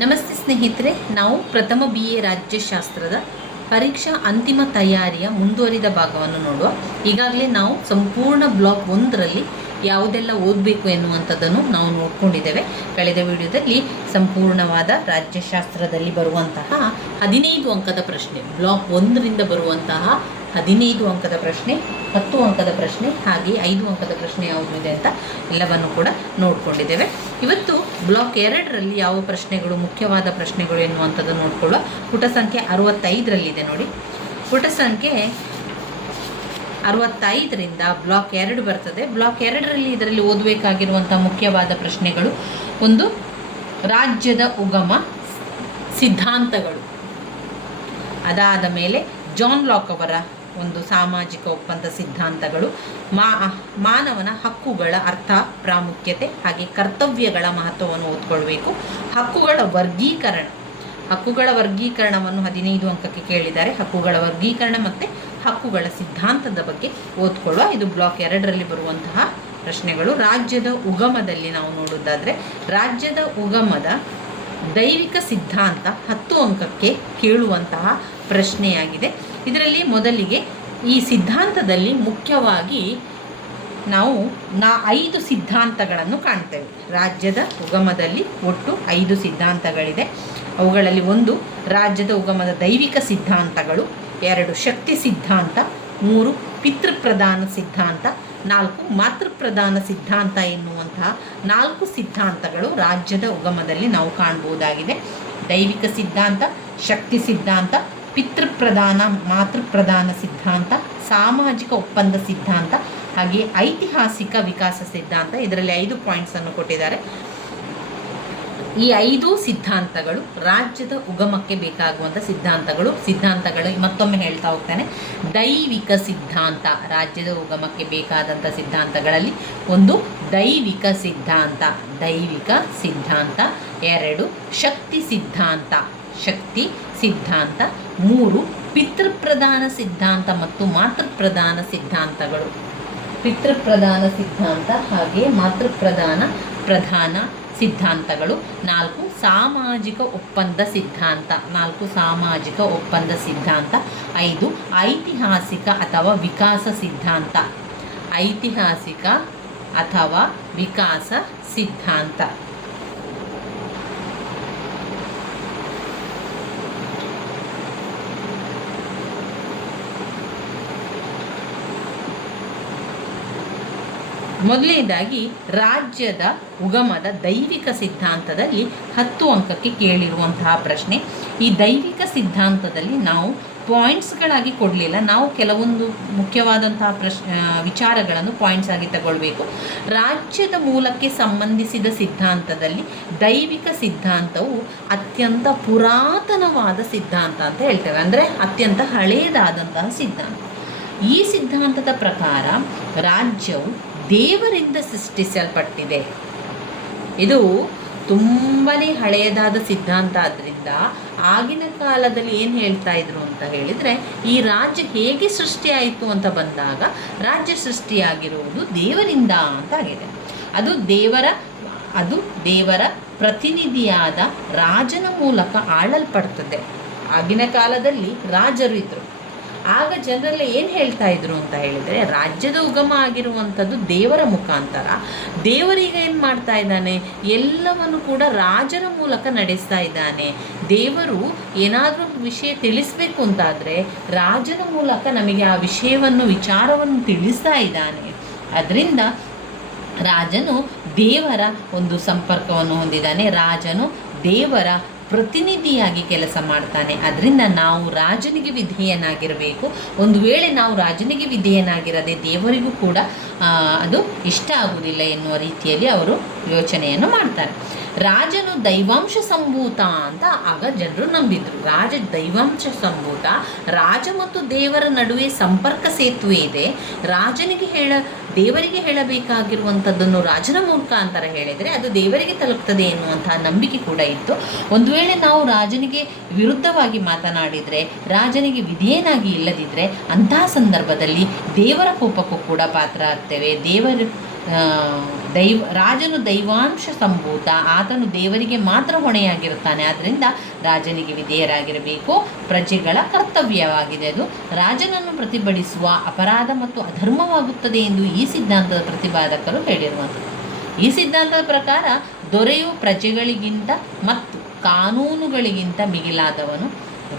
ನಮಸ್ತೆ ಸ್ನೇಹಿತರೆ, ನಾವು ಪ್ರಥಮ BA ರಾಜ್ಯಶಾಸ್ತ್ರದ ಪರೀಕ್ಷಾ ಅಂತಿಮ ತಯಾರಿಯ ಮುಂದುವರಿದ ಭಾಗವನ್ನು ನೋಡುವ. ಈಗಾಗಲೇ ನಾವು ಸಂಪೂರ್ಣ ಬ್ಲಾಕ್ 1ರಲ್ಲಿ ಯಾವುದೆಲ್ಲ ಓದಬೇಕು ಎನ್ನುವಂಥದ್ದನ್ನು ನಾವು ನೋಡ್ಕೊಂಡಿದ್ದೇವೆ. ಕಳೆದ ವಿಡಿಯೋದಲ್ಲಿ ಸಂಪೂರ್ಣವಾದ ರಾಜ್ಯಶಾಸ್ತ್ರದಲ್ಲಿ ಬರುವಂತಹ 15 ಅಂಕದ ಪ್ರಶ್ನೆ, ಬ್ಲಾಕ್ 1ರಿಂದ ಬರುವಂತಹ 15 ಅಂಕದ ಪ್ರಶ್ನೆ, 10 ಅಂಕದ ಪ್ರಶ್ನೆ, ಹಾಗೆ 5 ಅಂಕದ ಪ್ರಶ್ನೆ ಯಾವುದು ಇದೆ ಅಂತ ಎಲ್ಲವನ್ನು ಕೂಡ ನೋಡ್ಕೊಂಡಿದ್ದೇವೆ. ಇವತ್ತು ಬ್ಲಾಕ್ 2ರಲ್ಲಿ ಯಾವ ಪ್ರಶ್ನೆಗಳು ಮುಖ್ಯವಾದ ಪ್ರಶ್ನೆಗಳು ಎನ್ನುವಂಥದ್ದು ನೋಡ್ಕೊಳ್ಳುವ. ಪುಟ ಸಂಖ್ಯೆ 65ರಲ್ಲಿದೆ ನೋಡಿ. ಪುಟ ಸಂಖ್ಯೆ 65ರಿಂದ ಬ್ಲಾಕ್ 2 ಬರ್ತದೆ. ಬ್ಲಾಕ್ 2ರಲ್ಲಿ ಇದರಲ್ಲಿ ಓದಬೇಕಾಗಿರುವಂಥ ಮುಖ್ಯವಾದ ಪ್ರಶ್ನೆಗಳು: ಒಂದು, ರಾಜ್ಯದ ಉಗಮ ಸಿದ್ಧಾಂತಗಳು. ಅದಾದ ಮೇಲೆ ಜಾನ್ ಲಾಕ್ ಅವರ ಒಂದು ಸಾಮಾಜಿಕ ಒಪ್ಪಂದ ಸಿದ್ಧಾಂತಗಳು, ಮಾನವನ ಹಕ್ಕುಗಳ ಅರ್ಥ, ಪ್ರಾಮುಖ್ಯತೆ, ಹಾಗೆ ಕರ್ತವ್ಯಗಳ ಮಹತ್ವವನ್ನು ಓದ್ಕೊಳ್ಬೇಕು. ಹಕ್ಕುಗಳ ವರ್ಗೀಕರಣವನ್ನು 15 ಅಂಕಕ್ಕೆ ಕೇಳಿದ್ದಾರೆ. ಹಕ್ಕುಗಳ ವರ್ಗೀಕರಣ ಮತ್ತು ಹಕ್ಕುಗಳ ಸಿದ್ಧಾಂತದ ಬಗ್ಗೆ ಓದ್ಕೊಳ್ಳುವ. ಇದು ಬ್ಲಾಕ್ 2ರಲ್ಲಿ ಬರುವಂತಹ ಪ್ರಶ್ನೆಗಳು. ರಾಜ್ಯದ ಉಗಮದಲ್ಲಿ ನಾವು ನೋಡೋದಾದರೆ, ರಾಜ್ಯದ ಉಗಮದ ದೈವಿಕ ಸಿದ್ಧಾಂತ 10 ಅಂಕಕ್ಕೆ ಕೇಳುವಂತಹ ಪ್ರಶ್ನೆಯಾಗಿದೆ. ಇದರಲ್ಲಿ ಮೊದಲಿಗೆ ಈ ಸಿದ್ಧಾಂತದಲ್ಲಿ ಮುಖ್ಯವಾಗಿ ನಾವು 5 ಸಿದ್ಧಾಂತಗಳನ್ನು ಕಾಣ್ತೇವೆ. ರಾಜ್ಯದ ಉಗಮದಲ್ಲಿ ಒಟ್ಟು 5 ಸಿದ್ಧಾಂತಗಳಿದೆ. ಅವುಗಳಲ್ಲಿ 1 ರಾಜ್ಯದ ಉಗಮದ ದೈವಿಕ ಸಿದ್ಧಾಂತಗಳು, 2 ಶಕ್ತಿ ಸಿದ್ಧಾಂತ, 3 ಪಿತೃಪ್ರಧಾನ ಸಿದ್ಧಾಂತ, 4 ಮಾತೃಪ್ರಧಾನ ಸಿದ್ಧಾಂತ ಎನ್ನುವಂತಹ 4 ಸಿದ್ಧಾಂತಗಳು ರಾಜ್ಯದ ಉಗಮದಲ್ಲಿ ನಾವು ಕಾಣಬಹುದಾಗಿದೆ. ದೈವಿಕ ಸಿದ್ಧಾಂತ, ಶಕ್ತಿ ಸಿದ್ಧಾಂತ, ಪಿತೃಪ್ರಧಾನ ಮಾತೃಪ್ರಧಾನ ಸಿದ್ಧಾಂತ, ಸಾಮಾಜಿಕ ಒಪ್ಪಂದ ಸಿದ್ಧಾಂತ, ಹಾಗೆ ಐತಿಹಾಸಿಕ ವಿಕಾಸ ಸಿದ್ಧಾಂತ. ಇದರಲ್ಲಿ 5 ಪಾಯಿಂಟ್ಸನ್ನು ಕೊಟ್ಟಿದ್ದಾರೆ. ಈ 5 ಸಿದ್ಧಾಂತಗಳು ರಾಜ್ಯದ ಉಗಮಕ್ಕೆ ಬೇಕಾಗುವಂಥ ಸಿದ್ಧಾಂತಗಳು ಮತ್ತೊಮ್ಮೆ ಹೇಳ್ತಾ ಹೋಗ್ತಾನೆ. ದೈವಿಕ ಸಿದ್ಧಾಂತ, ರಾಜ್ಯದ ಉಗಮಕ್ಕೆ ಬೇಕಾದಂಥ ಸಿದ್ಧಾಂತಗಳಲ್ಲಿ 1 ದೈವಿಕ ಸಿದ್ಧಾಂತ, 2 ಶಕ್ತಿ ಸಿದ್ಧಾಂತ, 3 ಪಿತೃಪ್ರಧಾನ ಸಿದ್ಧಾಂತ ಮತ್ತು ಮಾತೃಪ್ರಧಾನ ಸಿದ್ಧಾಂತಗಳು, ಪಿತೃಪ್ರಧಾನ ಸಿದ್ಧಾಂತ ಹಾಗೆ ಮಾತೃಪ್ರಧಾನ ಸಿದ್ಧಾಂತಗಳು, 4 ಸಾಮಾಜಿಕ ಒಪ್ಪಂದ ಸಿದ್ಧಾಂತ, 5 ಐತಿಹಾಸಿಕ ಅಥವಾ ವಿಕಾಸ ಸಿದ್ಧಾಂತ. ಮೊದಲನೇದಾಗಿ ರಾಜ್ಯದ ಉಗಮದ ದೈವಿಕ ಸಿದ್ಧಾಂತದಲ್ಲಿ 10 ಅಂಕಕ್ಕೆ ಕೇಳಿರುವಂತಹ ಪ್ರಶ್ನೆ. ಈ ದೈವಿಕ ಸಿದ್ಧಾಂತದಲ್ಲಿ ನಾವು ಪಾಯಿಂಟ್ಸ್ಗಳಾಗಿ ಕೊಡಲಿಲ್ಲ, ನಾವು ಕೆಲವೊಂದು ಮುಖ್ಯವಾದಂತಹ ವಿಚಾರಗಳನ್ನು ಪಾಯಿಂಟ್ಸ್ ಆಗಿ ತಗೊಳ್ಬೇಕು. ರಾಜ್ಯದ ಮೂಲಕ್ಕೆ ಸಂಬಂಧಿಸಿದ ಸಿದ್ಧಾಂತದಲ್ಲಿ ದೈವಿಕ ಸಿದ್ಧಾಂತವು ಅತ್ಯಂತ ಪುರಾತನವಾದ ಸಿದ್ಧಾಂತ ಅಂತ ಹೇಳ್ತೇವೆ, ಅಂದರೆ ಅತ್ಯಂತ ಹಳೆಯದಾದಂತಹ ಸಿದ್ಧಾಂತ. ಈ ಸಿದ್ಧಾಂತದ ಪ್ರಕಾರ ರಾಜ್ಯವು ದೇವರಿಂದ ಸೃಷ್ಟಿಸಲ್ಪಟ್ಟಿದೆ. ಇದು ತುಂಬಾ ಹಳೆಯದಾದ ಸಿದ್ಧಾಂತ. ಆದ್ದರಿಂದ ಆಗಿನ ಕಾಲದಲ್ಲಿ ಏನು ಹೇಳ್ತಾ ಇದ್ರು ಅಂತ ಹೇಳಿದರೆ, ಈ ರಾಜ್ಯ ಹೇಗೆ ಸೃಷ್ಟಿಯಾಯಿತು ಅಂತ ಬಂದಾಗ ರಾಜ್ಯ ಸೃಷ್ಟಿಯಾಗಿರುವುದು ದೇವರಿಂದ ಅಂತ ಆಗಿದೆ. ಅದು ದೇವರ ಪ್ರತಿನಿಧಿಯಾದ ರಾಜನ ಮೂಲಕ ಆಳಲ್ಪಡ್ತದೆ. ಆಗಿನ ಕಾಲದಲ್ಲಿ ರಾಜರು ಇದ್ದರು. ಆಗ ಜನರೆಲ್ಲ ಏನು ಹೇಳ್ತಾ ಇದ್ರು ಅಂತ ಹೇಳಿದರೆ, ರಾಜ್ಯದ ಉಗಮ ಆಗಿರುವಂಥದ್ದು ದೇವರ ಮುಖಾಂತರ. ದೇವರೀಗ ಏನು ಮಾಡ್ತಾ ಇದ್ದಾನೆ, ಎಲ್ಲವನ್ನು ಕೂಡ ರಾಜರ ಮೂಲಕ ನಡೆಸ್ತಾ ಇದ್ದಾನೆ. ದೇವರು ಏನಾದರೂ ವಿಷಯ ತಿಳಿಸ್ಬೇಕು ಅಂತಾದರೆ ರಾಜನ ಮೂಲಕ ನಮಗೆ ಆ ವಿಚಾರವನ್ನು ತಿಳಿಸ್ತಾ ಇದ್ದಾನೆ. ಅದರಿಂದ ರಾಜನು ದೇವರ ಒಂದು ಸಂಪರ್ಕವನ್ನು ಹೊಂದಿದ್ದಾನೆ. ರಾಜನು ದೇವರ ಪ್ರತಿನಿಧಿಯಾಗಿ ಕೆಲಸ ಮಾಡ್ತಾನೆ. ಅದರಿಂದ ನಾವು ರಾಜನಿಗೆ ವಿಧೇಯನಾಗಿರಬೇಕು. ಒಂದು ವೇಳೆ ನಾವು ರಾಜನಿಗೆ ವಿಧೇಯನಾಗಿರದೆ ದೇವರಿಗೂ ಕೂಡ ಅದು ಇಷ್ಟ ಆಗುವುದಿಲ್ಲ ಎನ್ನುವ ರೀತಿಯಲ್ಲಿ ಅವರು ಯೋಚನೆಯನ್ನು ಮಾಡ್ತಾರೆ. ರಾಜನು ದೈವಾಂಶ ಸಂಭೂತ ಅಂತ ಆಗ ಜನರು ನಂಬಿದ್ರು. ರಾಜ ದೈವಾಂಶ ಸಂಭೂತ, ರಾಜ ಮತ್ತು ದೇವರ ನಡುವೆ ಸಂಪರ್ಕ ಸೇತುವೆ ಇದೆ. ದೇವರಿಗೆ ಹೇಳಬೇಕಾಗಿರುವಂಥದ್ದನ್ನು ರಾಜನ ಮುಖಾಂತರ ಹೇಳಿದರೆ ಅದು ದೇವರಿಗೆ ತಲುಪ್ತದೆ ಎನ್ನುವಂತಹ ನಂಬಿಕೆ ಕೂಡ ಇತ್ತು. ಒಂದು ವೇಳೆ ನಾವು ರಾಜನಿಗೆ ವಿರುದ್ಧವಾಗಿ ಮಾತನಾಡಿದರೆ, ರಾಜನಿಗೆ ವಿಧೇಯನಾಗಿ ಇಲ್ಲದಿದ್ದರೆ, ಅಂತಹ ಸಂದರ್ಭದಲ್ಲಿ ದೇವರ ಕೋಪಕ್ಕೂ ಕೂಡ ಪಾತ್ರ ಆಗ್ತೇವೆ. ರಾಜನು ದೈವಾಂಶ ಸಂಭೂತ, ಆತನು ದೇವರಿಗೆ ಮಾತ್ರ ಹೊಣೆಯಾಗಿರುತ್ತಾನೆ. ಆದ್ದರಿಂದ ರಾಜನಿಗೆ ವಿಧೇಯರಾಗಿರಬೇಕು, ಪ್ರಜೆಗಳ ಕರ್ತವ್ಯವಾಗಿದೆ ಅದು. ರಾಜನನ್ನು ಪ್ರತಿಭಟಿಸುವ ಅಪರಾಧ ಮತ್ತು ಅಧರ್ಮವಾಗುತ್ತದೆ ಎಂದು ಈ ಸಿದ್ಧಾಂತದ ಪ್ರತಿಪಾದಕರು ಹೇಳಿರುವಂಥದ್ದು. ಈ ಸಿದ್ಧಾಂತದ ಪ್ರಕಾರ ದೊರೆಯು ಪ್ರಜೆಗಳಿಗಿಂತ ಮತ್ತು ಕಾನೂನುಗಳಿಗಿಂತ ಮಿಗಿಲಾದವನು.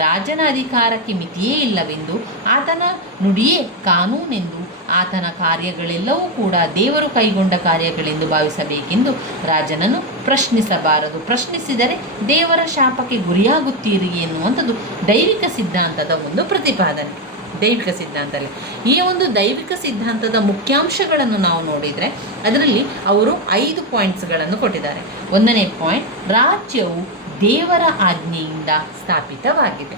ರಾಜನ ಅಧಿಕಾರಕ್ಕೆ ಮಿತಿಯೇ ಇಲ್ಲವೆಂದು, ಆತನ ನುಡಿಯೇ ಕಾನೂನೆಂದು, ಆತನ ಕಾರ್ಯಗಳೆಲ್ಲವೂ ಕೂಡ ದೇವರು ಕೈಗೊಂಡ ಕಾರ್ಯಗಳೆಂದು ಭಾವಿಸಬೇಕೆಂದು ರಾಜನನ್ನು ಪ್ರಶ್ನಿಸಬಾರದು. ಪ್ರಶ್ನಿಸಿದರೆ ದೇವರ ಶಾಪಕ್ಕೆ ಗುರಿಯಾಗುತ್ತೀರಿ ಎನ್ನುವಂಥದ್ದು ದೈವಿಕ ಸಿದ್ಧಾಂತದ ಒಂದು ಪ್ರತಿಪಾದನೆ. ದೈವಿಕ ಸಿದ್ಧಾಂತದಲ್ಲಿ ಈ ಒಂದು ದೈವಿಕ ಸಿದ್ಧಾಂತದ ಮುಖ್ಯಾಂಶಗಳನ್ನು ನಾವು ನೋಡಿದರೆ ಅದರಲ್ಲಿ ಅವರು 5 ಪಾಯಿಂಟ್ಸ್ಗಳನ್ನು ಕೊಟ್ಟಿದ್ದಾರೆ. 1ನೇ ಪಾಯಿಂಟ್, ರಾಜ್ಯವು ದೇವರ ಆಜ್ಞೆಯಿಂದ ಸ್ಥಾಪಿತವಾಗಿದೆ.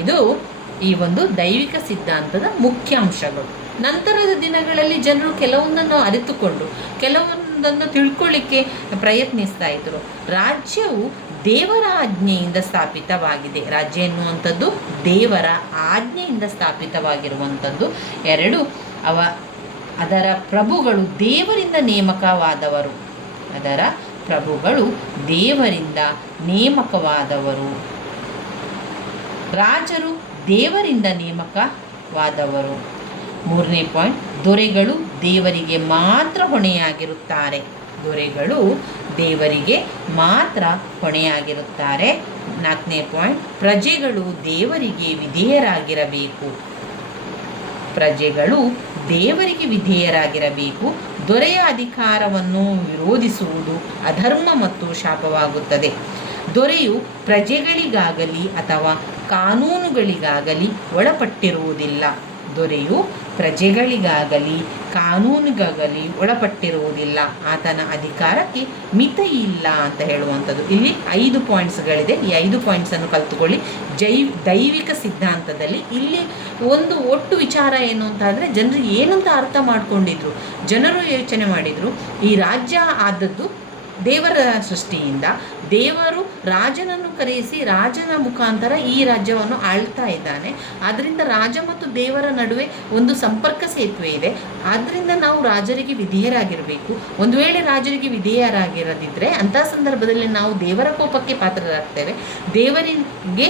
ಇದು ಈ ಒಂದು ದೈವಿಕ ಸಿದ್ಧಾಂತದ ಮುಖ್ಯಾಂಶಗಳು. ನಂತರದ ದಿನಗಳಲ್ಲಿ ಜನರು ಕೆಲವೊಂದನ್ನು ಅರಿತುಕೊಂಡು ಕೆಲವೊಂದನ್ನು ತಿಳ್ಕೊಳ್ಳಿಕ್ಕೆ ಪ್ರಯತ್ನಿಸ್ತಾ ಇದ್ದರು. ರಾಜ್ಯವು ದೇವರ ಆಜ್ಞೆಯಿಂದ ಸ್ಥಾಪಿತವಾಗಿದೆ. ರಾಜ್ಯ ಎನ್ನುವಂಥದ್ದು ದೇವರ ಆಜ್ಞೆಯಿಂದ ಸ್ಥಾಪಿತವಾಗಿರುವಂಥದ್ದು. 2, ಅದರ ಪ್ರಭುಗಳು ದೇವರಿಂದ ನೇಮಕವಾದವರು. ಅದರ ಪ್ರಭುಗಳು ದೇವರಿಂದ ನೇಮಕವಾದವರು. ರಾಜರು ದೇವರಿಂದ ನೇಮಕವಾದವರು. 3ನೇ ಪಾಯಿಂಟ್, ದೊರೆಗಳು ದೇವರಿಗೆ ಮಾತ್ರ ಹೊಣೆಯಾಗಿರುತ್ತಾರೆ. ದೊರೆಗಳು ದೇವರಿಗೆ ಮಾತ್ರ ಹೊಣೆಯಾಗಿರುತ್ತಾರೆ. 4ನೇ ಪಾಯಿಂಟ್, ಪ್ರಜೆಗಳು ದೇವರಿಗೆ ವಿಧೇಯರಾಗಿರಬೇಕು. ಪ್ರಜೆಗಳು ದೇವರಿಗೆ ವಿಧೇಯರಾಗಿರಬೇಕು. ದೊರೆಯ ಅಧಿಕಾರವನ್ನು ವಿರೋಧಿಸುವುದು ಅಧರ್ಮ ಮತ್ತು ಶಾಪವಾಗುತ್ತದೆ. ದೊರೆಯು ಪ್ರಜೆಗಳಿಗಾಗಲಿ ಅಥವಾ ಕಾನೂನುಗಳಿಗಾಗಲಿ ಒಳಪಟ್ಟಿರುವುದಿಲ್ಲ. ದೊರೆಯು ಪ್ರಜೆಗಳಿಗಾಗಲಿ ಕಾನೂನಿಗಾಗಲಿ ಒಳಪಟ್ಟಿರುವುದಿಲ್ಲ. ಆತನ ಅಧಿಕಾರಕ್ಕೆ ಮಿತ ಇಲ್ಲ ಅಂತ ಹೇಳುವಂಥದ್ದು. ಇಲ್ಲಿ 5 ಪಾಯಿಂಟ್ಸ್ಗಳಿದೆ. ಈ 5 ಪಾಯಿಂಟ್ಸನ್ನು ಕಲಿತುಕೊಳ್ಳಿ. ದೈವಿಕ ಸಿದ್ಧಾಂತದಲ್ಲಿ ಇಲ್ಲಿ ಒಂದು ಒಟ್ಟು ವಿಚಾರ ಏನು ಅಂತಾದರೆ, ಜನರು ಏನಂತ ಅರ್ಥ ಮಾಡ್ಕೊಂಡಿದ್ರು, ಜನರು ಯೋಚನೆ ಮಾಡಿದರು, ಈ ರಾಜ್ಯ ಆದದ್ದು ದೇವರ ಸೃಷ್ಟಿಯಿಂದ. ದೇವರು ರಾಜನನ್ನು ಕರೆಯಿಸಿ ರಾಜನ ಮುಖಾಂತರ ಈ ರಾಜ್ಯವನ್ನು ಆಳ್ತಾ ಇದ್ದಾನೆ. ಆದ್ದರಿಂದ ರಾಜ ಮತ್ತು ದೇವರ ನಡುವೆ ಒಂದು ಸಂಪರ್ಕ ಸೇತುವೆ ಇದೆ. ಆದ್ದರಿಂದ ನಾವು ರಾಜರಿಗೆ ವಿಧೇಯರಾಗಿರಬೇಕು. ಒಂದು ವೇಳೆ ರಾಜರಿಗೆ ವಿಧೇಯರಾಗಿರದಿದ್ದರೆ ಅಂಥ ಸಂದರ್ಭದಲ್ಲಿ ನಾವು ದೇವರ ಕೋಪಕ್ಕೆ ಪಾತ್ರರಾಗ್ತೇವೆ. ದೇವರಿಗೆ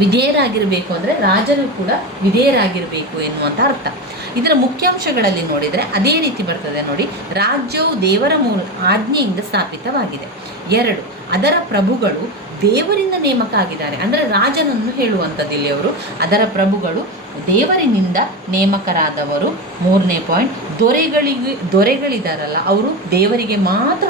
ವಿಧೇಯರಾಗಿರಬೇಕು ಅಂದರೆ ರಾಜರು ಕೂಡ ವಿಧೇಯರಾಗಿರಬೇಕು ಎನ್ನುವಂಥ ಅರ್ಥ. ಇದರ ಮುಖ್ಯಾಂಶಗಳಲ್ಲಿ ನೋಡಿದರೆ ಅದೇ ರೀತಿ ಬರ್ತದೆ ನೋಡಿ. ರಾಜ್ಯವು ದೇವರ ಆಜ್ಞೆಯಿಂದ ಸ್ಥಾಪಿತವಾಗಿದೆ. 2, ಅದರ ಪ್ರಭುಗಳು ದೇವರಿಂದ ನೇಮಕ ಆಗಿದ್ದಾರೆ. ಅಂದರೆ ರಾಜನನ್ನು ಹೇಳುವಂಥದ್ದು ಇಲ್ಲಿ ಅವರು. ಅದರ ಪ್ರಭುಗಳು ದೇವರಿನಿಂದ ನೇಮಕರಾದವರು. 3ನೇ ಪಾಯಿಂಟ್, ದೊರೆಗಳಿದಾರಲ್ಲ ಅವರು ದೇವರಿಗೆ ಮಾತ್ರ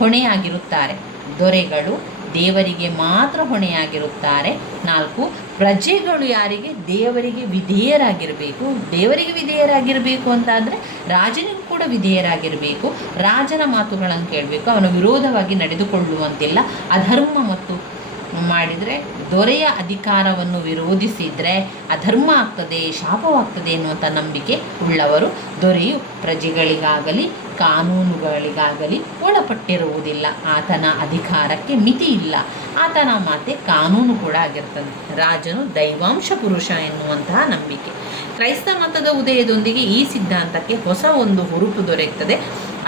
ಹೊಣೆಯಾಗಿರುತ್ತಾರೆ. ದೊರೆಗಳು ದೇವರಿಗೆ ಮಾತ್ರ ಹೊಣೆಯಾಗಿರುತ್ತಾರೆ. 4, ಪ್ರಜೆಗಳು ಯಾರಿಗೆ? ದೇವರಿಗೆ ವಿಧೇಯರಾಗಿರಬೇಕು. ದೇವರಿಗೆ ವಿಧೇಯರಾಗಿರಬೇಕು ಅಂತ ಅಂದರೆ ರಾಜನಿಗೂ ಕೂಡ ವಿಧೇಯರಾಗಿರಬೇಕು. ರಾಜನ ಮಾತುಗಳನ್ನು ಕೇಳಬೇಕು. ಅವನ ವಿರೋಧವಾಗಿ ನಡೆದುಕೊಳ್ಳುವಂತಿಲ್ಲ. ಅಧರ್ಮ ಮತ್ತು ಮಾಡಿದರೆ, ದೊರೆಯ ಅಧಿಕಾರವನ್ನು ವಿರೋಧಿಸಿದರೆ ಅಧರ್ಮ ಆಗ್ತದೆ, ಶಾಪವಾಗ್ತದೆ ಎನ್ನುವಂಥ ನಂಬಿಕೆ ಉಳ್ಳವರು. ದೊರೆಯು ಪ್ರಜೆಗಳಿಗಾಗಲಿ ಕಾನೂನುಗಳಿಗಾಗಲಿ ಒಳಪಟ್ಟಿರುವುದಿಲ್ಲ. ಆತನ ಅಧಿಕಾರಕ್ಕೆ ಮಿತಿ ಇಲ್ಲ. ಆತನ ಮಾತೆ ಕಾನೂನು ಕೂಡ ಆಗಿರ್ತದೆ. ರಾಜನು ದೈವಾಂಶ ಪುರುಷ ಎನ್ನುವಂತಹ ನಂಬಿಕೆ. ಕ್ರೈಸ್ತ ಮತದ ಉದಯದೊಂದಿಗೆ ಈ ಸಿದ್ಧಾಂತಕ್ಕೆ ಹೊಸ ಒಂದು ಹುರುಪು ದೊರೆಯುತ್ತದೆ.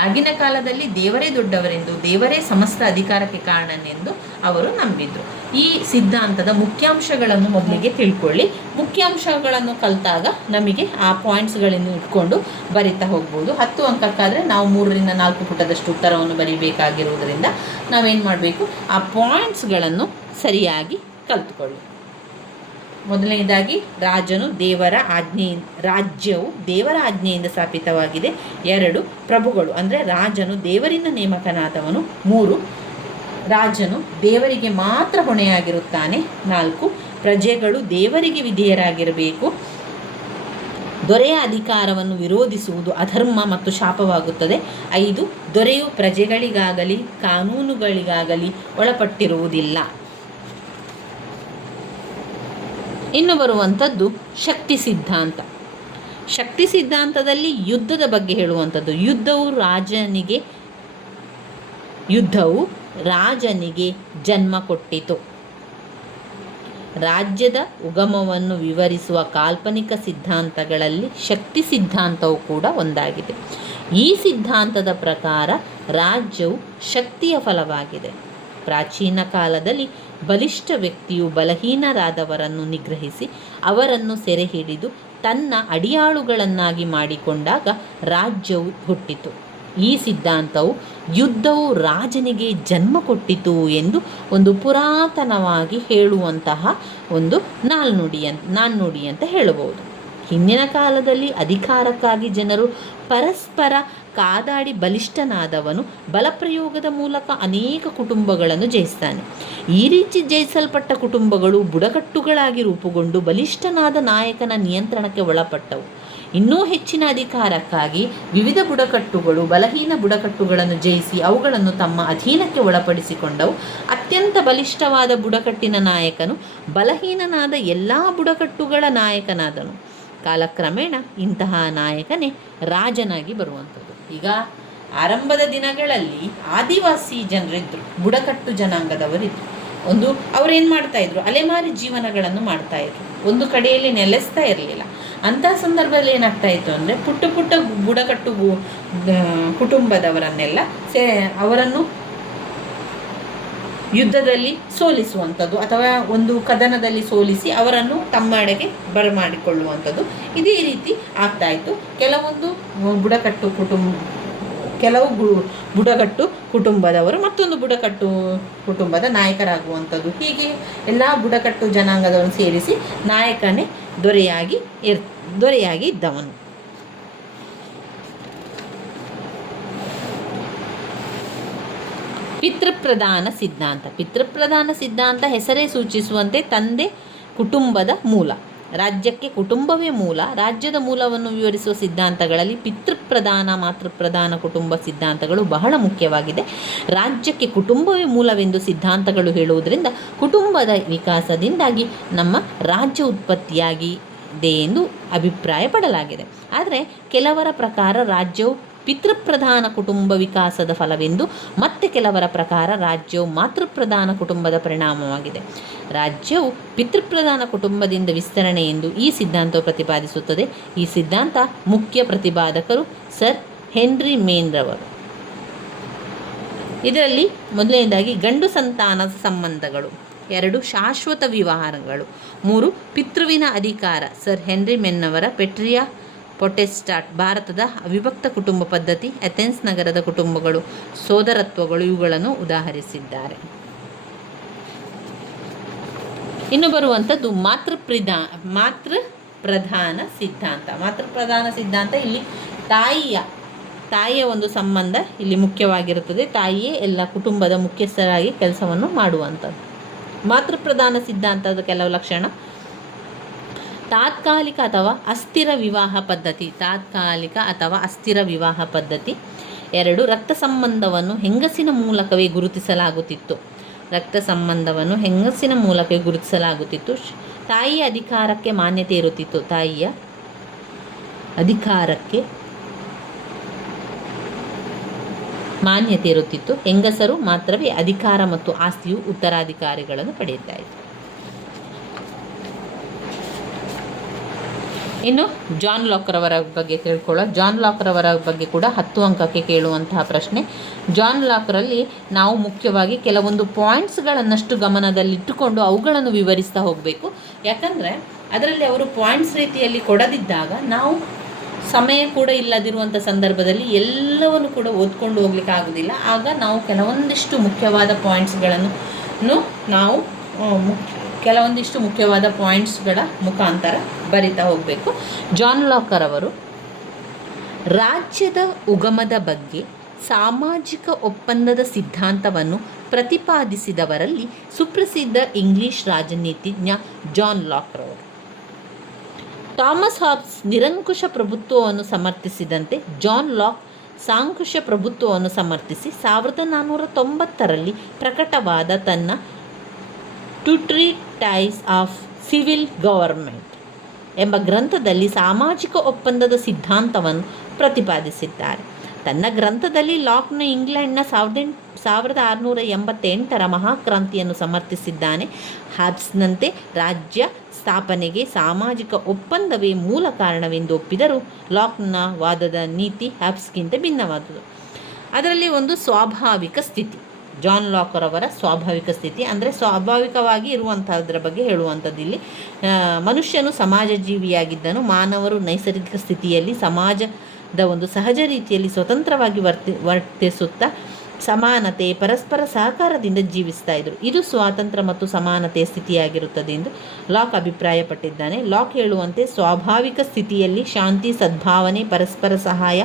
ಆಗಿನ ಕಾಲದಲ್ಲಿ ದೇವರೇ ದೊಡ್ಡವರೆಂದು, ದೇವರೇ ಸಮಸ್ತ ಅಧಿಕಾರಕ್ಕೆ ಕಾರಣನೆಂದು ಅವರು ನಂಬಿದ್ರು. ಈ ಸಿದ್ಧಾಂತದ ಮುಖ್ಯಾಂಶಗಳನ್ನು ಮೊದಲಿಗೆ ತಿಳ್ಕೊಳ್ಳಿ. ಮುಖ್ಯಾಂಶಗಳನ್ನು ಕಲಿತಾಗ ನಮಗೆ ಆ ಪಾಯಿಂಟ್ಸ್ಗಳನ್ನು ಇಟ್ಕೊಂಡು ಬರಿತಾ ಹೋಗ್ಬೋದು. 10 ಅಂಕಕ್ಕಾದರೆ ನಾವು 3 ರಿಂದ 4 ಪುಟದಷ್ಟು ಉತ್ತರವನ್ನು ಬರೀಬೇಕಾಗಿರುವುದರಿಂದ ನಾವೇನು ಮಾಡಬೇಕು, ಆ ಪಾಯಿಂಟ್ಸ್ಗಳನ್ನು ಸರಿಯಾಗಿ ಕಲಿತುಕೊಳ್ಳಿ. ಮೊದಲನೇದಾಗಿ, ರಾಜ್ಯವು ದೇವರ ಆಜ್ಞೆಯಿಂದ ಸ್ಥಾಪಿತವಾಗಿದೆ. 2, ಪ್ರಭುಗಳು ಅಂದರೆ ರಾಜನು ದೇವರಿಂದ ನೇಮಕನಾದವನು. 3, ರಾಜನು ದೇವರಿಗೆ ಮಾತ್ರ ಹೊಣೆಯಾಗಿರುತ್ತಾನೆ. 4, ಪ್ರಜೆಗಳು ದೇವರಿಗೆ ವಿಧೇಯರಾಗಿರಬೇಕು. ದೊರೆಯ ಅಧಿಕಾರವನ್ನು ವಿರೋಧಿಸುವುದು ಅಧರ್ಮ ಮತ್ತು ಶಾಪವಾಗುತ್ತದೆ. 5, ದೊರೆಯು ಪ್ರಜೆಗಳಿಗಾಗಲಿ ಕಾನೂನುಗಳಿಗಾಗಲಿ ಒಳಪಟ್ಟಿರುವುದಿಲ್ಲ. ಇನ್ನು ಬರುವಂಥದ್ದು ಶಕ್ತಿ ಸಿದ್ಧಾಂತ. ಶಕ್ತಿ ಸಿದ್ಧಾಂತದಲ್ಲಿ ಯುದ್ಧದ ಬಗ್ಗೆ ಹೇಳುವಂಥದ್ದು. ಯುದ್ಧವು ರಾಜನಿಗೆ ಜನ್ಮ ಕೊಟ್ಟಿತು. ರಾಜ್ಯದ ಉಗಮವನ್ನು ವಿವರಿಸುವ ಕಾಲ್ಪನಿಕ ಸಿದ್ಧಾಂತಗಳಲ್ಲಿ ಶಕ್ತಿ ಸಿದ್ಧಾಂತವು ಕೂಡ ಒಂದಾಗಿದೆ. ಈ ಸಿದ್ಧಾಂತದ ಪ್ರಕಾರ ರಾಜ್ಯವು ಶಕ್ತಿಯ ಫಲವಾಗಿದೆ. ಪ್ರಾಚೀನ ಕಾಲದಲ್ಲಿ ಬಲಿಷ್ಠ ವ್ಯಕ್ತಿಯು ಬಲಹೀನರಾದವರನ್ನು ನಿಗ್ರಹಿಸಿ ಅವರನ್ನು ಸೆರೆ ಹಿಡಿದು ತನ್ನ ಅಡಿಯಾಳುಗಳನ್ನಾಗಿ ಮಾಡಿಕೊಂಡಾಗ ರಾಜ್ಯವು ಹುಟ್ಟಿತು. ಈ ಸಿದ್ಧಾಂತವು ಯುದ್ಧವು ರಾಜನಿಗೆ ಜನ್ಮ ಕೊಟ್ಟಿತು ಎಂದು ಒಂದು ಪುರಾತನವಾಗಿ ಹೇಳುವಂತಹ ಒಂದು ನಾಣ್ಣುಡಿ ಅಂತ ಹೇಳಬಹುದು. ಹಿಂದಿನ ಕಾಲದಲ್ಲಿ ಅಧಿಕಾರಕ್ಕಾಗಿ ಜನರು ಪರಸ್ಪರ ಕಾದಾಡಿ ಬಲಿಷ್ಠನಾದವನು ಬಲಪ್ರಯೋಗದ ಮೂಲಕ ಅನೇಕ ಕುಟುಂಬಗಳನ್ನು ಜಯಿಸ್ತಾನೆ. ಈ ರೀತಿ ಜಯಿಸಲ್ಪಟ್ಟ ಕುಟುಂಬಗಳು ಬುಡಕಟ್ಟುಗಳಾಗಿ ರೂಪುಗೊಂಡು ಬಲಿಷ್ಠನಾದ ನಾಯಕನ ನಿಯಂತ್ರಣಕ್ಕೆ ಒಳಪಟ್ಟವು. ಇನ್ನೂ ಹೆಚ್ಚಿನ ಅಧಿಕಾರಕ್ಕಾಗಿ ವಿವಿಧ ಬುಡಕಟ್ಟುಗಳು ಬಲಹೀನ ಬುಡಕಟ್ಟುಗಳನ್ನು ಜಯಿಸಿ ಅವುಗಳನ್ನು ತಮ್ಮ ಅಧೀನಕ್ಕೆ ಒಳಪಡಿಸಿಕೊಂಡವು. ಅತ್ಯಂತ ಬಲಿಷ್ಠವಾದ ಬುಡಕಟ್ಟಿನ ನಾಯಕನು ಬಲಹೀನನಾದ ಎಲ್ಲ ಬುಡಕಟ್ಟುಗಳ ನಾಯಕನಾದನು. ಕಾಲಕ್ರಮೇಣ ಇಂತಹ ನಾಯಕನೇ ರಾಜನಾಗಿ ಬರುವಂಥದ್ದು. ಈಗ ಆರಂಭದ ದಿನಗಳಲ್ಲಿ ಆದಿವಾಸಿ ಜನರಿದ್ದರು, ಬುಡಕಟ್ಟು ಜನಾಂಗದವರಿದ್ದರು. ಅವರೇನು ಮಾಡ್ತಾಯಿದ್ರು, ಅಲೆಮಾರಿ ಜೀವನಗಳನ್ನು ಮಾಡ್ತಾಯಿದ್ರು, ಒಂದು ಕಡೆಯಲ್ಲಿ ನೆಲೆಸ್ತಾ ಇರಲಿಲ್ಲ. ಅಂತಹ ಸಂದರ್ಭದಲ್ಲಿ ಏನಾಗ್ತಾಯಿತ್ತು ಅಂದರೆ ಪುಟ್ಟ ಪುಟ್ಟ ಬುಡಕಟ್ಟು ಕುಟುಂಬದವರನ್ನೆಲ್ಲ ಅವರನ್ನು ಯುದ್ಧದಲ್ಲಿ ಸೋಲಿಸುವಂಥದ್ದು ಅಥವಾ ಒಂದು ಕದನದಲ್ಲಿ ಸೋಲಿಸಿ ಅವರನ್ನು ತಮ್ಮೆಡೆಗೆ ಬರಮಾಡಿಕೊಳ್ಳುವಂಥದ್ದು ಇದೇ ರೀತಿ ಆಗ್ತಾಯಿತ್ತು. ಕೆಲವು ಬುಡಕಟ್ಟು ಕುಟುಂಬದವರು ಮತ್ತೊಂದು ಬುಡಕಟ್ಟು ಕುಟುಂಬದ ನಾಯಕರಾಗುವಂಥದ್ದು. ಹೀಗೆ ಎಲ್ಲ ಬುಡಕಟ್ಟು ಜನಾಂಗದವರನ್ನು ಸೇರಿಸಿ ನಾಯಕನೇ ದೊರೆಯಾಗಿ ಇದ್ದವನು. ಪಿತೃಪ್ರಧಾನ ಸಿದ್ಧಾಂತ ಹೆಸರೇ ಸೂಚಿಸುವಂತೆ ತಂದೆ ಕುಟುಂಬದ ಮೂಲ, ರಾಜ್ಯಕ್ಕೆ ಕುಟುಂಬವೇ ಮೂಲ. ರಾಜ್ಯದ ಮೂಲವನ್ನು ವಿವರಿಸುವ ಸಿದ್ಧಾಂತಗಳಲ್ಲಿ ಪಿತೃಪ್ರಧಾನ, ಮಾತೃಪ್ರಧಾನ ಕುಟುಂಬ ಸಿದ್ಧಾಂತಗಳು ಬಹಳ ಮುಖ್ಯವಾಗಿದೆ. ರಾಜ್ಯಕ್ಕೆ ಕುಟುಂಬವೇ ಮೂಲವೆಂದು ಸಿದ್ಧಾಂತಗಳು ಹೇಳುವುದರಿಂದ ಕುಟುಂಬದ ವಿಕಾಸದಿಂದಾಗಿ ನಮ್ಮ ರಾಜ್ಯ ಉತ್ಪತ್ತಿಯಾಗಿದೆ ಎಂದು ಅಭಿಪ್ರಾಯಪಡಲಾಗಿದೆ. ಆದರೆ ಕೆಲವರ ಪ್ರಕಾರ ರಾಜ್ಯವು ಪಿತೃಪ್ರಧಾನ ಕುಟುಂಬ ವಿಕಾಸದ ಫಲವೆಂದು, ಮತ್ತೆ ಕೆಲವರ ಪ್ರಕಾರ ರಾಜ್ಯವು ಮಾತೃಪ್ರಧಾನ ಕುಟುಂಬದ ಪರಿಣಾಮವಾಗಿದೆ. ರಾಜ್ಯವು ಪಿತೃಪ್ರಧಾನ ಕುಟುಂಬದಿಂದ ವಿಸ್ತರಣೆ ಎಂದು ಈ ಸಿದ್ಧಾಂತವು ಪ್ರತಿಪಾದಿಸುತ್ತದೆ. ಈ ಸಿದ್ಧಾಂತ ಮುಖ್ಯ ಪ್ರತಿಪಾದಕರು ಸರ್ ಹೆನ್ರಿ ಮೇನ್ ರವರು. ಇದರಲ್ಲಿ ಮೊದಲನೇದಾಗಿ ಗಂಡು ಸಂತಾನದ ಸಂಬಂಧಗಳು, 2 ಶಾಶ್ವತ ವಿವಾಹಗಳು, 3 ಪಿತೃವಿನ ಅಧಿಕಾರ ಸರ್ ಹೆನ್ರಿ ಮೆನ್ನವರ ಪೆಟ್ರಿಯಾ ಪೊಟೆಸ್ಟಾಟ್, ಭಾರತದ ಅವಿಭಕ್ತ ಕುಟುಂಬ ಪದ್ಧತಿ, ಅಥೆನ್ಸ್ ನಗರದ ಕುಟುಂಬಗಳು, ಸೋದರತ್ವಗಳು ಇವುಗಳನ್ನು ಉದಾಹರಿಸಿದ್ದಾರೆ. ಇನ್ನು ಬರುವಂಥದ್ದು ಮಾತೃಪ್ರಧಾನ ಸಿದ್ಧಾಂತ. ಇಲ್ಲಿ ತಾಯಿಯ ಒಂದು ಸಂಬಂಧ ಇಲ್ಲಿ ಮುಖ್ಯವಾಗಿರುತ್ತದೆ. ತಾಯಿಯೇ ಎಲ್ಲ ಕುಟುಂಬದ ಮುಖ್ಯಸ್ಥರಾಗಿ ಕೆಲಸವನ್ನು ಮಾಡುವಂಥದ್ದು. ಮಾತೃಪ್ರಧಾನ ಸಿದ್ಧಾಂತದ ಕೆಲವು ಲಕ್ಷಣ: ತಾತ್ಕಾಲಿಕ ಅಥವಾ ಅಸ್ಥಿರ ವಿವಾಹ ಪದ್ಧತಿ. 2 ರಕ್ತ ಸಂಬಂಧವನ್ನು ಹೆಂಗಸಿನ ಮೂಲಕವೇ ಗುರುತಿಸಲಾಗುತ್ತಿತ್ತು. ತಾಯಿಯ ಅಧಿಕಾರಕ್ಕೆ ಮಾನ್ಯತೆ ಇರುತ್ತಿತ್ತು. ಹೆಂಗಸರು ಮಾತ್ರವೇ ಅಧಿಕಾರ ಮತ್ತು ಆಸ್ತಿಯು ಉತ್ತರಾಧಿಕಾರಿಗಳನ್ನು ಪಡೆಯುತ್ತಾ ಇತ್ತು. ಇನ್ನು ಜಾನ್ ಲಾಕ್ರವರ ಬಗ್ಗೆ ತಿಳ್ಕೊಳ್ಳೋಣ. ಜಾನ್ ಲಾಕ್ರವರ ಬಗ್ಗೆ ಕೂಡ 10 ಅಂಕಕ್ಕೆ ಕೇಳುವಂತಹ ಪ್ರಶ್ನೆ. ಜಾನ್ ಲಾಕ್ರಲ್ಲಿ ನಾವು ಮುಖ್ಯವಾಗಿ ಕೆಲವೊಂದು ಪಾಯಿಂಟ್ಸ್ಗಳನ್ನಷ್ಟು ಗಮನದಲ್ಲಿಟ್ಟುಕೊಂಡು ಅವುಗಳನ್ನು ವಿವರಿಸ್ತಾ ಹೋಗಬೇಕು. ಯಾಕಂದರೆ ಅದರಲ್ಲಿ ಅವರು ಪಾಯಿಂಟ್ಸ್ ರೀತಿಯಲ್ಲಿ ಕೊಡದಿದ್ದಾಗ ನಾವು ಸಮಯ ಕೂಡ ಇಲ್ಲದಿರುವಂಥ ಸಂದರ್ಭದಲ್ಲಿ ಎಲ್ಲವನ್ನು ಕೂಡ ಓದ್ಕೊಂಡು ಹೋಗ್ಲಿಕ್ಕೆ ಆಗೋದಿಲ್ಲ. ಆಗ ನಾವು ಕೆಲವೊಂದಿಷ್ಟು ಮುಖ್ಯವಾದ ಪಾಯಿಂಟ್ಸ್ಗಳ ಮುಖಾಂತರ ಬರಿತಾ ಹೋಗಬೇಕು. ಜಾನ್ ಲಾಕರ್ ಅವರು ರಾಜ್ಯದ ಉಗಮದ ಬಗ್ಗೆ ಸಾಮಾಜಿಕ ಒಪ್ಪಂದದ ಸಿದ್ಧಾಂತವನ್ನು ಪ್ರತಿಪಾದಿಸಿದವರಲ್ಲಿ ಸುಪ್ರಸಿದ್ಧ ಇಂಗ್ಲಿಷ್ ರಾಜನೀತಿಜ್ಞ ಜಾನ್ ಲಾಕ್ರವರು. ಥಾಮಸ್ ಹಾಬ್ಸ್ ನಿರಂಕುಶ ಪ್ರಭುತ್ವವನ್ನು ಸಮರ್ಥಿಸಿದಂತೆ ಜಾನ್ ಲಾಕ್ ಸಾಂಕುಶ ಪ್ರಭುತ್ವವನ್ನು ಸಮರ್ಥಿಸಿ 1490ರಲ್ಲಿ ಪ್ರಕಟವಾದ ತನ್ನ ಟ್ರೀಟೈಸ್ ಆಫ್ ಸಿವಿಲ್ ಗವರ್ಮೆಂಟ್ ಎಂಬ ಗ್ರಂಥದಲ್ಲಿ ಸಾಮಾಜಿಕ ಒಪ್ಪಂದದ ಸಿದ್ಧಾಂತವನ್ನು ಪ್ರತಿಪಾದಿಸಿದ್ದಾರೆ. ತನ್ನ ಗ್ರಂಥದಲ್ಲಿ ಲಾಕ್ನ ಇಂಗ್ಲೆಂಡ್ನ 1688 ಮಹಾಕ್ರಾಂತಿಯನ್ನು ಸಮರ್ಥಿಸಿದ್ದಾನೆ. ಹಾಬ್ಸ್ನಂತೆ ರಾಜ್ಯ ಸ್ಥಾಪನೆಗೆ ಸಾಮಾಜಿಕ ಒಪ್ಪಂದವೇ ಮೂಲ ಕಾರಣವೆಂದು ಒಪ್ಪಿದರೂ ಲಾಕ್ನ ವಾದದ ನೀತಿ ಹಾಬ್ಸ್ಗಿಂತ ಭಿನ್ನವಾದುದು. ಅದರಲ್ಲಿ ಒಂದು ಸ್ವಾಭಾವಿಕ ಸ್ಥಿತಿ, ಜಾನ್ ಲಾಕರವರ ಸ್ವಾಭಾವಿಕ ಸ್ಥಿತಿ ಅಂದರೆ ಸ್ವಾಭಾವಿಕವಾಗಿ ಇರುವಂಥದ್ರ ಬಗ್ಗೆ ಹೇಳುವಂಥದ್ದು. ಇಲ್ಲಿ ಮನುಷ್ಯನು ಸಮಾಜ ಜೀವಿಯಾಗಿದ್ದನು. ಮಾನವರು ನೈಸರ್ಗಿಕ ಸ್ಥಿತಿಯಲ್ಲಿ ಸಮಾಜದ ಒಂದು ಸಹಜ ರೀತಿಯಲ್ಲಿ ಸ್ವತಂತ್ರವಾಗಿ ವರ್ತಿಸುತ್ತಾ ಸಮಾನತೆ ಪರಸ್ಪರ ಸಹಕಾರದಿಂದ ಜೀವಿಸ್ತಾ ಇದ್ದರು. ಇದು ಸ್ವಾತಂತ್ರ್ಯ ಮತ್ತು ಸಮಾನತೆಯ ಸ್ಥಿತಿಯಾಗಿರುತ್ತದೆ ಎಂದು ಲಾಕ್ ಅಭಿಪ್ರಾಯಪಟ್ಟಿದ್ದಾನೆ. ಲಾಕ್ ಹೇಳುವಂತೆ ಸ್ವಾಭಾವಿಕ ಸ್ಥಿತಿಯಲ್ಲಿ ಶಾಂತಿ, ಸದ್ಭಾವನೆ, ಪರಸ್ಪರ ಸಹಾಯ,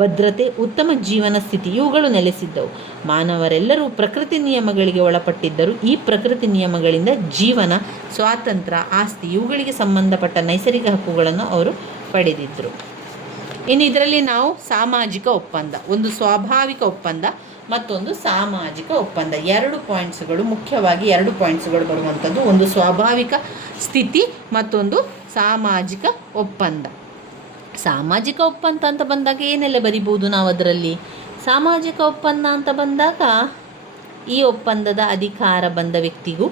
ಭದ್ರತೆ, ಉತ್ತಮ ಜೀವನ ಸ್ಥಿತಿ ಇವುಗಳು ನೆಲೆಸಿದ್ದವು. ಮಾನವರೆಲ್ಲರೂ ಪ್ರಕೃತಿ ನಿಯಮಗಳಿಗೆ ಒಳಪಟ್ಟಿದ್ದರು. ಈ ಪ್ರಕೃತಿ ನಿಯಮಗಳಿಂದ ಜೀವನ, ಸ್ವಾತಂತ್ರ್ಯ, ಆಸ್ತಿ ಇವುಗಳಿಗೆ ಸಂಬಂಧಪಟ್ಟ ನೈಸರ್ಗಿಕ ಹಕ್ಕುಗಳನ್ನು ಅವರು ಪಡೆದಿದ್ದರು. ಇನ್ನು ಇದರಲ್ಲಿ ನಾವು ಸಾಮಾಜಿಕ ಒಪ್ಪಂದ, ಒಂದು ಸ್ವಾಭಾವಿಕ ಒಪ್ಪಂದ ಮತ್ತೊಂದು ಸಾಮಾಜಿಕ ಒಪ್ಪಂದ, 2 ಪಾಯಿಂಟ್ಸ್ಗಳು, ಮುಖ್ಯವಾಗಿ 2 ಪಾಯಿಂಟ್ಸ್ಗಳು ಬರುವಂಥದ್ದು. ಒಂದು ಸ್ವಾಭಾವಿಕ ಸ್ಥಿತಿ ಮತ್ತೊಂದು ಸಾಮಾಜಿಕ ಒಪ್ಪಂದ. ಸಾಮಾಜಿಕ ಒಪ್ಪಂದ ಅಂತ ಬಂದಾಗ ಏನೆಲ್ಲ ಬರಿಬೋದು ನಾವು ಅದರಲ್ಲಿ? ಸಾಮಾಜಿಕ ಒಪ್ಪಂದ ಅಂತ ಬಂದಾಗ ಈ ಒಪ್ಪಂದದ ಅಧಿಕಾರ ಬಂದ ವ್ಯಕ್ತಿಗೂ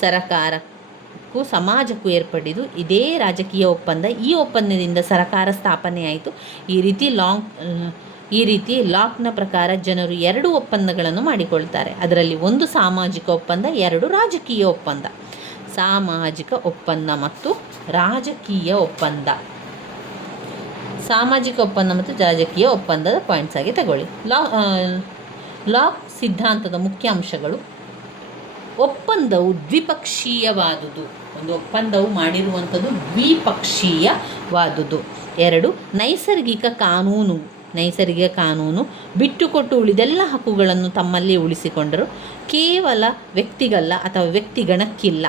ಸರಕಾರಕ್ಕೂ ಸಮಾಜಕ್ಕೂ ಏರ್ಪಡಿದು ಇದೇ ರಾಜಕೀಯ ಒಪ್ಪಂದ. ಈ ಒಪ್ಪಂದದಿಂದ ಸರಕಾರ ಸ್ಥಾಪನೆ ಆಯಿತು. ಈ ರೀತಿ ಲಾಕ್ನ ಪ್ರಕಾರ ಜನರು 2 ಒಪ್ಪಂದಗಳನ್ನು ಮಾಡಿಕೊಳ್ತಾರೆ. ಅದರಲ್ಲಿ ಒಂದು ಸಾಮಾಜಿಕ ಒಪ್ಪಂದ, 2 ರಾಜಕೀಯ ಒಪ್ಪಂದ. ಸಾಮಾಜಿಕ ಒಪ್ಪಂದ ಮತ್ತು ರಾಜಕೀಯ ಒಪ್ಪಂದ. ಸಾಮಾಜಿಕ ಒಪ್ಪಂದ ಮತ್ತು ರಾಜಕೀಯ ಒಪ್ಪಂದದ ಪಾಯಿಂಟ್ಸ್ ಆಗಿ ತಗೊಳ್ಳಿ. ಲಾಕ್ ಸಿದ್ಧಾಂತದ ಮುಖ್ಯ ಅಂಶಗಳು: ಒಪ್ಪಂದವು ದ್ವಿಪಕ್ಷೀಯವಾದುದು. ಒಂದು ಒಪ್ಪಂದವು ಮಾಡಿರುವಂಥದ್ದು ದ್ವಿಪಕ್ಷೀಯವಾದುದು. 2 ನೈಸರ್ಗಿಕ ಕಾನೂನು ಬಿಟ್ಟುಕೊಟ್ಟು ಉಳಿದೆಲ್ಲ ಹಕ್ಕುಗಳನ್ನು ತಮ್ಮಲ್ಲಿ ಉಳಿಸಿಕೊಂಡರು. ಕೇವಲ ವ್ಯಕ್ತಿಗಲ್ಲ ಅಥವಾ ವ್ಯಕ್ತಿಗಣಕ್ಕಿಲ್ಲ.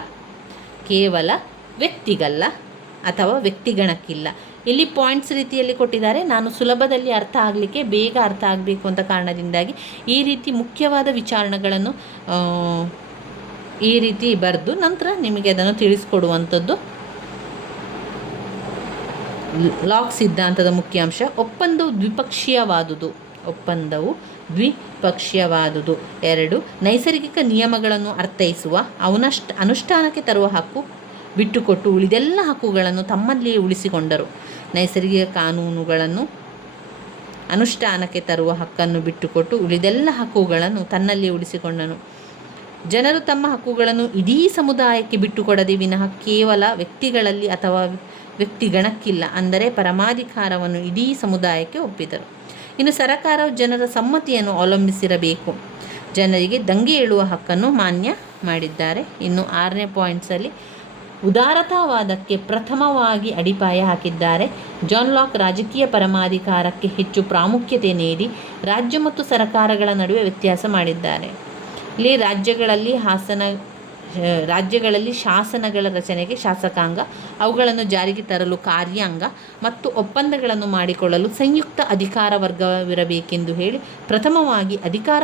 ಇಲ್ಲಿ ಪಾಯಿಂಟ್ಸ್ ರೀತಿಯಲ್ಲಿ ಕೊಟ್ಟಿದ್ದಾರೆ. ನಾನು ಸುಲಭದಲ್ಲಿ ಅರ್ಥ ಆಗಲಿಕ್ಕೆ, ಬೇಗ ಅರ್ಥ ಆಗಬೇಕು ಅಂತ ಕಾರಣದಿಂದಾಗಿ ಈ ರೀತಿ ಮುಖ್ಯವಾದ ವಿಚಾರಣೆಗಳನ್ನು ಈ ರೀತಿ ಬರೆದು ನಂತರ ನಿಮಗೆ ಅದನ್ನು ತಿಳಿಸ್ಕೊಡುವಂಥದ್ದು. ಲಾಕ್ ಸಿದ್ಧಾಂತದ ಮುಖ್ಯಾಂಶ: ಒಪ್ಪಂದವು ದ್ವಿಪಕ್ಷೀಯವಾದುದು. 2 ನೈಸರ್ಗಿಕ ನಿಯಮಗಳನ್ನು ಅರ್ಥೈಸುವ, ಅನುಷ್ಠಾನಕ್ಕೆ ತರುವ ಹಕ್ಕು ಬಿಟ್ಟುಕೊಟ್ಟು ಉಳಿದೆಲ್ಲ ಹಕ್ಕುಗಳನ್ನು ತಮ್ಮಲ್ಲಿಯೇ ಉಳಿಸಿಕೊಂಡರು. ನೈಸರ್ಗಿಕ ಕಾನೂನುಗಳನ್ನು ಅನುಷ್ಠಾನಕ್ಕೆ ತರುವ ಹಕ್ಕನ್ನು ಬಿಟ್ಟುಕೊಟ್ಟು ಉಳಿದೆಲ್ಲ ಹಕ್ಕುಗಳನ್ನು ತನ್ನಲ್ಲಿಯೇ ಉಳಿಸಿಕೊಂಡನು. ಜನರು ತಮ್ಮ ಹಕ್ಕುಗಳನ್ನು ಇಡೀ ಸಮುದಾಯಕ್ಕೆ ಬಿಟ್ಟುಕೊಡದೆ ವಿನಃ ಕೇವಲ ವ್ಯಕ್ತಿಗಳಲ್ಲಿ ಅಥವಾ ವ್ಯಕ್ತಿಗಣಕ್ಕಿಲ್ಲ, ಅಂದರೆ ಪರಮಾಧಿಕಾರವನ್ನು ಇಡೀ ಸಮುದಾಯಕ್ಕೆ ಒಪ್ಪಿದರು. ಇನ್ನು ಸರಕಾರವು ಜನರ ಸಮ್ಮತಿಯನ್ನು ಅವಲಂಬಿಸಿರಬೇಕು. ಜನರಿಗೆ ದಂಗೆ ಏಳುವ ಹಕ್ಕನ್ನು ಮಾನ್ಯ ಮಾಡಿದ್ದಾರೆ. ಇನ್ನು 6ನೇ ಪಾಯಿಂಟ್ಸಲ್ಲಿ ಉದಾರತಾವಾದಕ್ಕೆ ಪ್ರಥಮವಾಗಿ ಅಡಿಪಾಯ ಹಾಕಿದ್ದಾರೆ. ಜಾನ್ ಲಾಕ್ ರಾಜಕೀಯ ಪರಮಾಧಿಕಾರಕ್ಕೆ ಹೆಚ್ಚು ಪ್ರಾಮುಖ್ಯತೆ ನೀಡಿ ರಾಜ್ಯ ಮತ್ತು ಸರಕಾರಗಳ ನಡುವೆ ವ್ಯತ್ಯಾಸ ಮಾಡಿದ್ದಾರೆ. ಇಲ್ಲಿ ರಾಜ್ಯಗಳಲ್ಲಿ ಶಾಸನಗಳ ರಚನೆಗೆ ಶಾಸಕಾಂಗ, ಅವುಗಳನ್ನು ಜಾರಿಗೆ ತರಲು ಕಾರ್ಯಾಂಗ ಮತ್ತು ಒಪ್ಪಂದಗಳನ್ನು ಮಾಡಿಕೊಳ್ಳಲು ಸಂಯುಕ್ತ ಅಧಿಕಾರ ವರ್ಗವಿರಬೇಕೆಂದು ಹೇಳಿ ಪ್ರಥಮವಾಗಿ ಅಧಿಕಾರ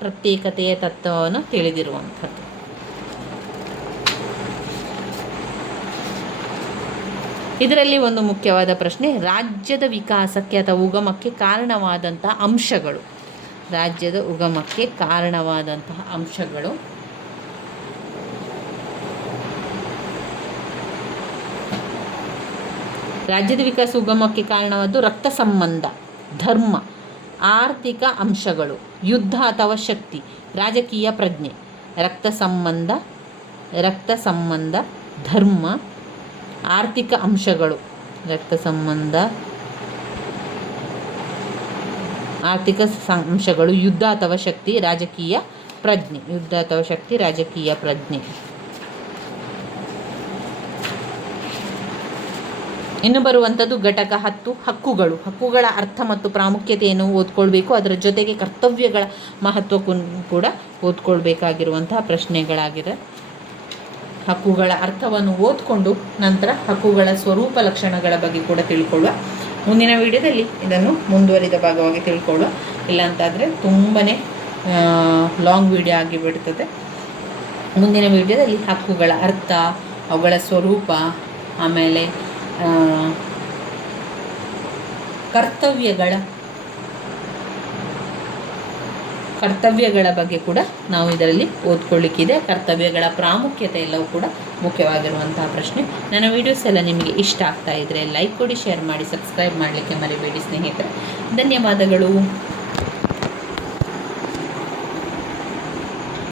ಪ್ರತ್ಯೇಕತೆಯ ತತ್ವವನ್ನು ತಿಳಿದಿರುವಂಥದ್ದು. ಇದರಲ್ಲಿ ಒಂದು ಮುಖ್ಯವಾದ ಪ್ರಶ್ನೆ: ರಾಜ್ಯದ ವಿಕಾಸಕ್ಕೆ ಅಥವಾ ಉಗಮಕ್ಕೆ ಕಾರಣವಾದಂತಹ ಅಂಶಗಳು. ರಾಜ್ಯದ ಉಗಮಕ್ಕೆ ಕಾರಣವಾದಂತಹ ಅಂಶಗಳು: ರಾಜ್ಯದ ವಿಕಾಸ ಉಗಮಕ್ಕೆ ಕಾರಣವಾದ್ದು ರಕ್ತ ಸಂಬಂಧ, ಧರ್ಮ, ಆರ್ಥಿಕ ಅಂಶಗಳು, ಯುದ್ಧ ಅಥವಾ ಶಕ್ತಿ, ರಾಜಕೀಯ ಪ್ರಜ್ಞೆ. ರಕ್ತ ಸಂಬಂಧ, ಧರ್ಮ, ಆರ್ಥಿಕ ಅಂಶಗಳು, ಆರ್ಥಿಕ ಅಂಶಗಳು, ಯುದ್ಧ ಅಥವಾ ಶಕ್ತಿ, ರಾಜಕೀಯ ಪ್ರಜ್ಞೆ. ಇನ್ನು ಬರುವಂಥದ್ದು ಘಟಕ 10 ಹಕ್ಕುಗಳ ಅರ್ಥ ಮತ್ತು ಪ್ರಾಮುಖ್ಯತೆಯನ್ನು ಓದ್ಕೊಳ್ಬೇಕು. ಅದರ ಜೊತೆಗೆ ಕರ್ತವ್ಯಗಳ ಮಹತ್ವಕ್ಕೂ ಕೂಡ ಓದ್ಕೊಳ್ಬೇಕಾಗಿರುವಂತಹ ಪ್ರಶ್ನೆಗಳಾಗಿದೆ. ಹಕ್ಕುಗಳ ಅರ್ಥವನ್ನು ಓದ್ಕೊಂಡು ನಂತರ ಹಕ್ಕುಗಳ ಸ್ವರೂಪ ಲಕ್ಷಣಗಳ ಬಗ್ಗೆ ಕೂಡ ತಿಳ್ಕೊಳ್ಳುವ. ಮುಂದಿನ ವಿಡಿಯೋದಲ್ಲಿ ಇದನ್ನು ಮುಂದುವರಿದ ಭಾಗವಾಗಿ ತಿಳ್ಕೊಳ್ಳುವ. ಇಲ್ಲಾಂತಾದರೆ ತುಂಬಾ ಲಾಂಗ್ ವಿಡಿಯೋ ಆಗಿಬಿಡ್ತದೆ. ಮುಂದಿನ ವಿಡಿಯೋದಲ್ಲಿ ಹಕ್ಕುಗಳ ಅರ್ಥ, ಅವುಗಳ ಸ್ವರೂಪ, ಆಮೇಲೆ ಕರ್ತವ್ಯಗಳ ಬಗ್ಗೆ ಕೂಡ ನಾವು ಇದರಲ್ಲಿ ಓದ್ಕೊಳ್ಳಿಕ್ಕಿದೆ. ಕರ್ತವ್ಯಗಳ ಪ್ರಾಮುಖ್ಯತೆ ಎಲ್ಲವೂ ಕೂಡ ಮುಖ್ಯವಾಗಿರುವಂತಹ ಪ್ರಶ್ನೆ. ನನ್ನ ವೀಡಿಯೋಸ್ ಎಲ್ಲ ನಿಮಗೆ ಇಷ್ಟ ಆಗ್ತಾ ಇದ್ದರೆ ಲೈಕ್ ಕೊಡಿ, ಶೇರ್ ಮಾಡಿ, ಸಬ್ಸ್ಕ್ರೈಬ್ ಮಾಡಲಿಕ್ಕೆ ಮರಿಬೇಡಿ ಸ್ನೇಹಿತರೆ. ಧನ್ಯವಾದಗಳು.